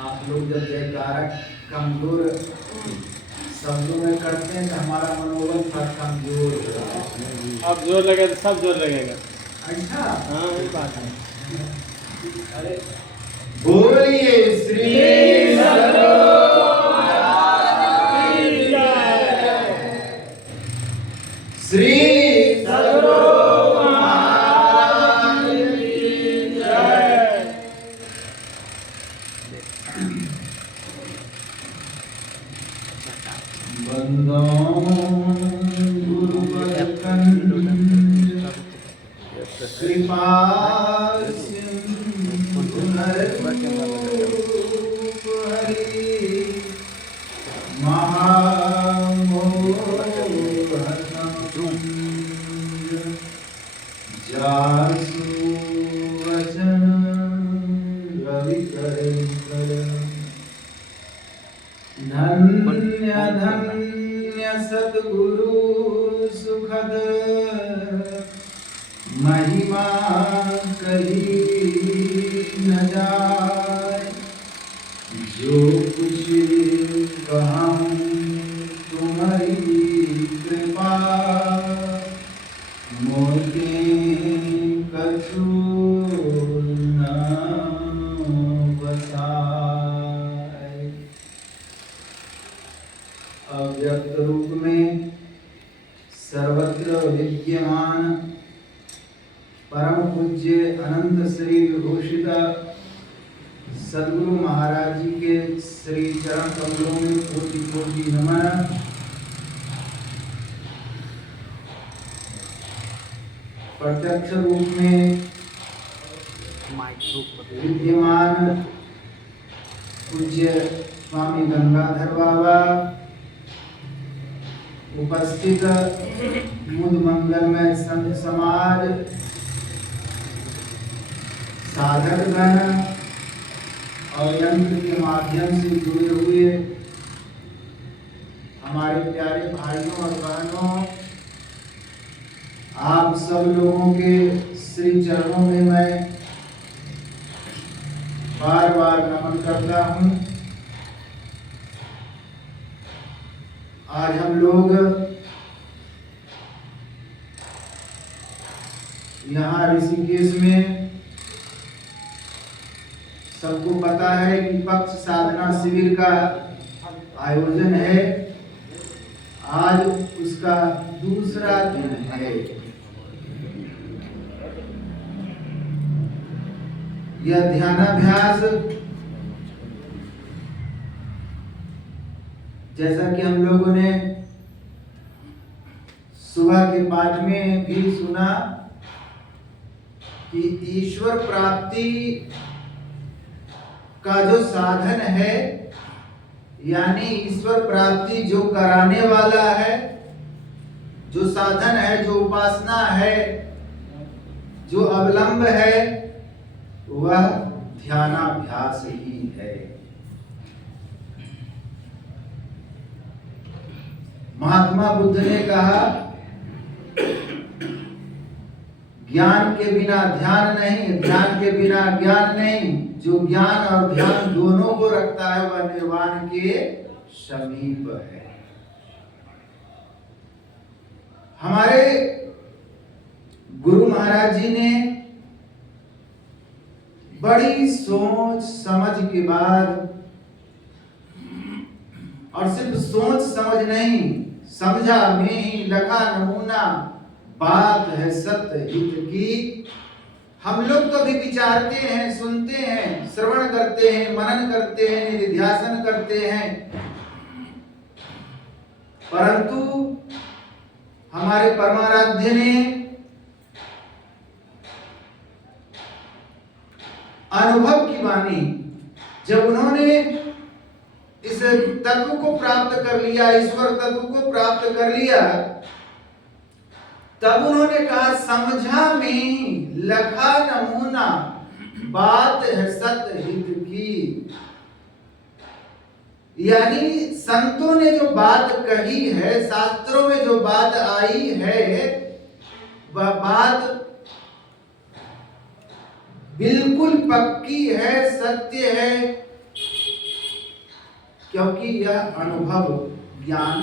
आप लोग जब जयकारा कमजोर शब्दों में करते हैं तो हमारा मनोबल था कमजोर हो। अब जोर लगे तो सब जोर लगेगा। अच्छा, हाँ ये बात है। अरे बोलिए श्री श्री कृपा धन्य धन्य सद्गुरु सुखद महिमा कही न जाए। जो कुछ कहूँ तुम्हारी कृपा मोटे कछु न बसाए। अव्यक्त रूप में सर्वत्र विद्यमान परम पूज्य अनंत श्री विभूषित सद्गुरु महाराज जी के श्री चरण कमलों में कोटि कोटि नमन। प्रत्यक्ष रूप में विद्यमान पूज्य स्वामी गंगाधर बाबा, उपस्थित मुद मंगलमय संत समाज, साधक गण और यंत्र के माध्यम से जुड़े हुए हमारे प्यारे भाइयों और बहनों, आप सब लोगों के श्री चरणों में मैं बार बार नमन करता हूँ। आज हम लोग यहाँ ऋषिकेश में सबको पता है कि पक्ष साधना शिविर का आयोजन है। आज उसका दूसरा दिन है। यह ध्यानाभ्यास जैसा कि हम लोगों ने सुबह के पाठ में भी सुना कि ईश्वर प्राप्ति का जो साधन है, यानी ईश्वर प्राप्ति जो कराने वाला है, जो साधन है, जो उपासना है, जो अवलंब है, वह ध्यानाभ्यास ही है। महात्मा बुद्ध ने कहा, ज्ञान के बिना ध्यान नहीं, ध्यान के बिना ज्ञान नहीं। जो ज्ञान और ध्यान दोनों को रखता है वह निर्वाण के समीप है। हमारे गुरु महाराज जी ने बड़ी सोच समझ के बाद, और सिर्फ सोच समझ नहीं, समझा में ही लगा नमूना, बात है सत्य हित की। हम लोग तो भी विचारते हैं, सुनते हैं, श्रवण करते हैं, मनन करते हैं, निधिध्यासन करते हैं, परंतु हमारे परमाराध्य ने अनुभव की वाणी, जब उन्होंने इस तत्व को प्राप्त कर लिया, ईश्वर तत्व को प्राप्त कर लिया, तब उन्होंने कहा, समझा में लखा नमूना, बात है सत्य हित की। यानी संतों ने जो बात कही है, शास्त्रों में जो बात आई है, वह बात बिल्कुल पक्की है, सत्य है, क्योंकि यह अनुभव ज्ञान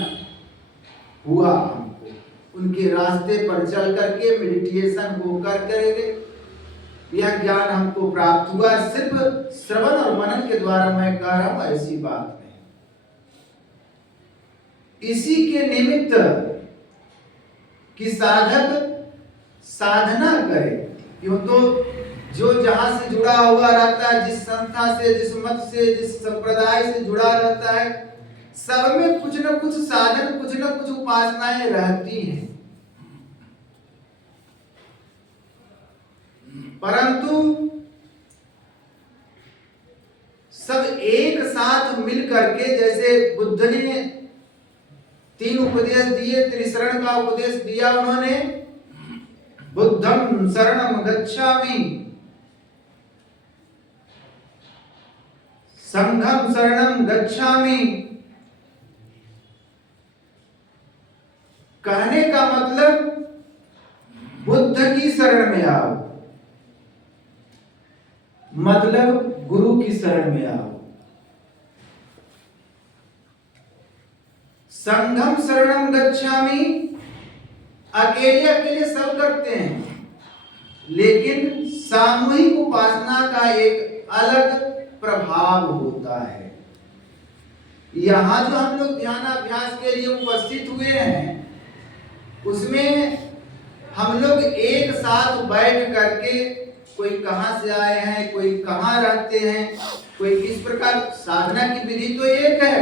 हुआ हमको उनके रास्ते पर चल करके, मेडिटेशन वो कर करके यह ज्ञान हमको प्राप्त हुआ। सिर्फ श्रवण और मनन के द्वारा मैं कह रहा हूं, ऐसी बात नहीं। इसी के निमित्त कि साधक साधना करे, क्यों तो जो जहां से जुड़ा हुआ रहता है, जिस संस्था से, जिस मत से, जिस संप्रदाय से जुड़ा रहता है, सब में कुछ न कुछ साधन, कुछ न कुछ उपासनाएं रहती हैं। परंतु सब एक साथ मिल करके, जैसे बुद्ध ने 3 उपदेश दिए, त्रिशरण का उपदेश दिया उन्होंने, बुद्धं शरणं गच्छामि, संघं शरणं गच्छामि। कहने का मतलब बुद्ध की शरण में आओ, मतलब गुरु की शरण में आओ। संघम शरणं गच्छामि, अकेले अकेले सब करते हैं, लेकिन सामूहिक उपासना का एक अलग प्रभाव होता है। यहाँ जो हम लोग ध्यानाभ्यास के लिए उपस्थित हुए हैं, उसमें हम लोग एक साथ बैठ करके, कोई कहां से आए हैं, कोई कहां रहते हैं, कोई किस प्रकार, साधना की विधि तो एक है,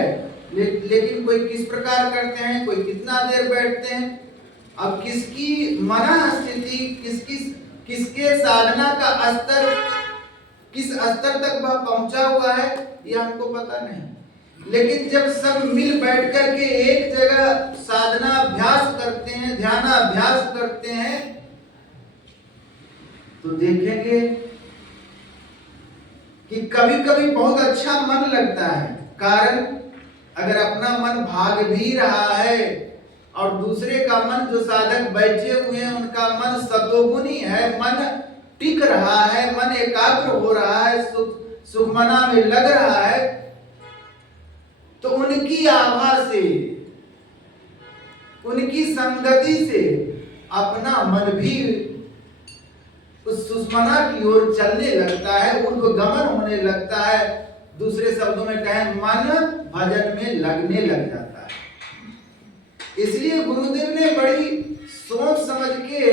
लेकिन कोई किस प्रकार करते हैं, कोई कितना देर बैठते हैं। अब किसकी मन स्थिति, किसके साधना का स्तर किस स्तर तक वह पहुंचा हुआ है, ये हमको पता नहीं। लेकिन जब सब मिल बैठ करके एक जगह साधना अभ्यास करते हैं, ध्यानाभ्यास करते हैं, तो देखेंगे कि कभी कभी बहुत अच्छा मन लगता है। कारण अगर अपना मन भाग भी रहा है और दूसरे का मन, जो साधक बैठे हुए हैं, उनका मन सतोगुणी है, मन टिक रहा है, मन एकाग्र हो रहा है, सुखमना में लग रहा है, तो उनकी आभा से, उनकी संगति से अपना मन भी उस सुषमना की ओर चलने लगता है, ऊर्ध्वगमन होने लगता है। दूसरे शब्दों में कहें, मन भजन में लगने लग जाता है। इसलिए गुरुदेव ने बड़ी सोच समझ के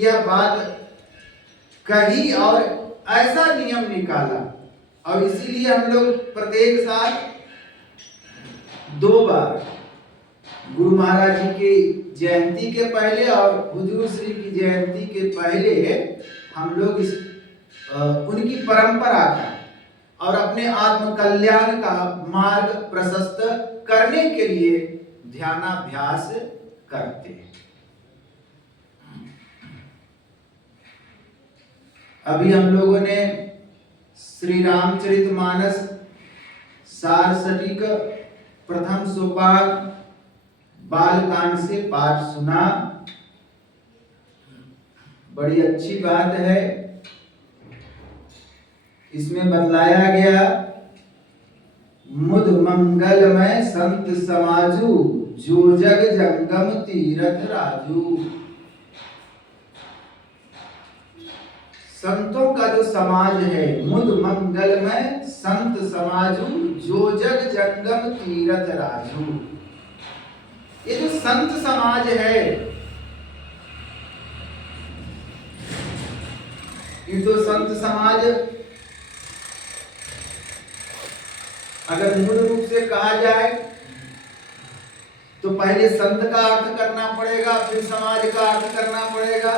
यह बात कही और ऐसा नियम निकाला। और इसीलिए हम लोग प्रत्येक साल 2 बार गुरु महाराज जी की जयंती के पहले और हुजूर श्री की जयंती के पहले हम लोग इस उनकी परंपरा का और अपने आत्म कल्याण का मार्ग प्रशस्त करने के लिए ध्यानाभ्यास करते हैं। अभी हम लोगों ने श्री रामचरितमानस सार सटीक प्रथम सोपान बालकांड से पाठ सुना। बड़ी अच्छी बात है। इसमें बतलाया गया, मुद मंगलमय संत समाजू, जो जग जंगम तीरथ राजू। संतों का जो समाज है, मुद मंगलमय संत समाजू, जो जग जंगम तीरथ राजू। ये जो संत समाज है, ये तो संत समाज अगर मूल रूप से कहा जाए तो पहले संत का अर्थ करना पड़ेगा, फिर समाज का अर्थ करना पड़ेगा।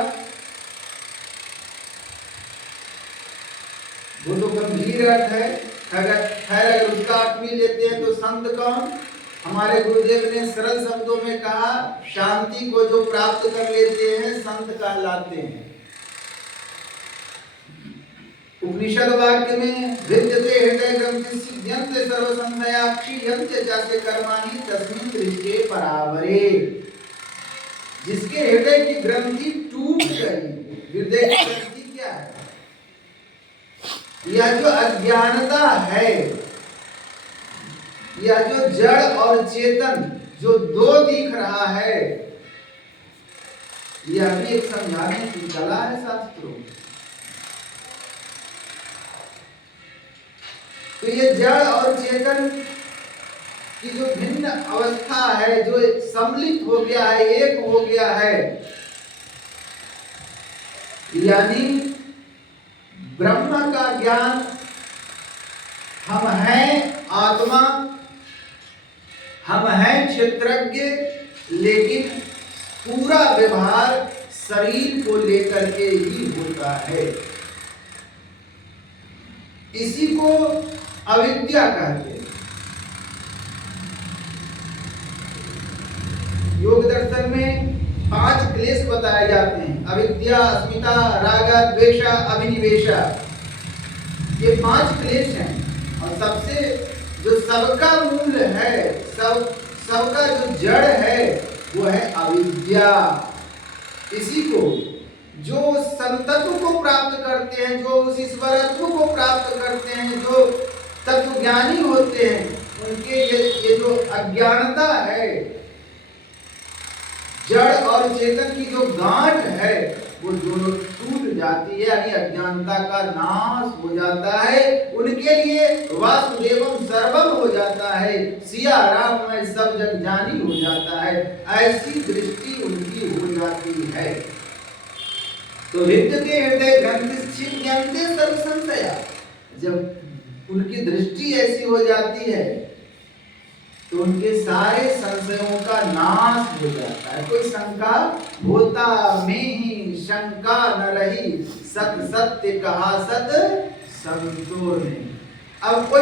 वो तो गंभीर अर्थ है। अगर उसका अर्थ भी लेते हैं तो संत कौन? हमारे गुरुदेव ने सरल शब्दों में कहा, शांति को जो प्राप्त कर लेते हैं संत कहलाते हैं। उपनिषद वाक्य में विद्यते हृदय ग्रंथि सिद्ध्यन्ते सर्व संशया क्षीयन्ते चास्य कर्माणि तस्मिन् दृष्टे परावरे। जिसके हृदय की ग्रंथि टूट गई, हृदय की ग्रंथि क्या है? यह जो अज्ञानता है, यह जो जड़ और चेतन जो दो दिख रहा है, यह भी एक समझाने की कला है शास्त्रों। तो ये जड़ और चेतन की जो भिन्न अवस्था है, जो सम्मिलित हो गया है, एक हो गया है, यानी ब्रह्म का ज्ञान, हम हैं आत्मा, हम हैं क्षेत्रज्ञ, लेकिन पूरा व्यवहार शरीर को लेकर के ही होता है। इसी को अविद्या कहते हैं। योग दर्शन में 5 क्लेश बताए जाते हैं: अविद्या, अस्मिता, राग, द्वेष, अभिनिवेश। ये 5 क्लेश हैं और सबसे जो सबका मूल है, सबका जो जड़ है, वो है अविद्या। इसी को जो संतत्व को प्राप्त करते हैं, जो उस ईश्वरत्व को प्राप्त करते हैं, जो तत्वज्ञानी होते हैं, उनके ये जो अज्ञानता है, जड़ और चेतन की जो गांठ है, वो दोनों टूट जाती है, यानी अज्ञानता का नाश हो जाता है। उनके लिए वासुदेवम सर्वम हो जाता है, सिया राम में सब जग जानी हो जाता है। ऐसी दृष्टि उनकी हो जाती है। तो हृदय ग्रंथि सर्व संशया, जब उनकी दृष्टि ऐसी हो जाती है तो उनके सारे संशयों का नाश हो जाता है। कोई शंका होता में ही शंका न रही, सत सत्य कहा सत संतो ने। अब कोई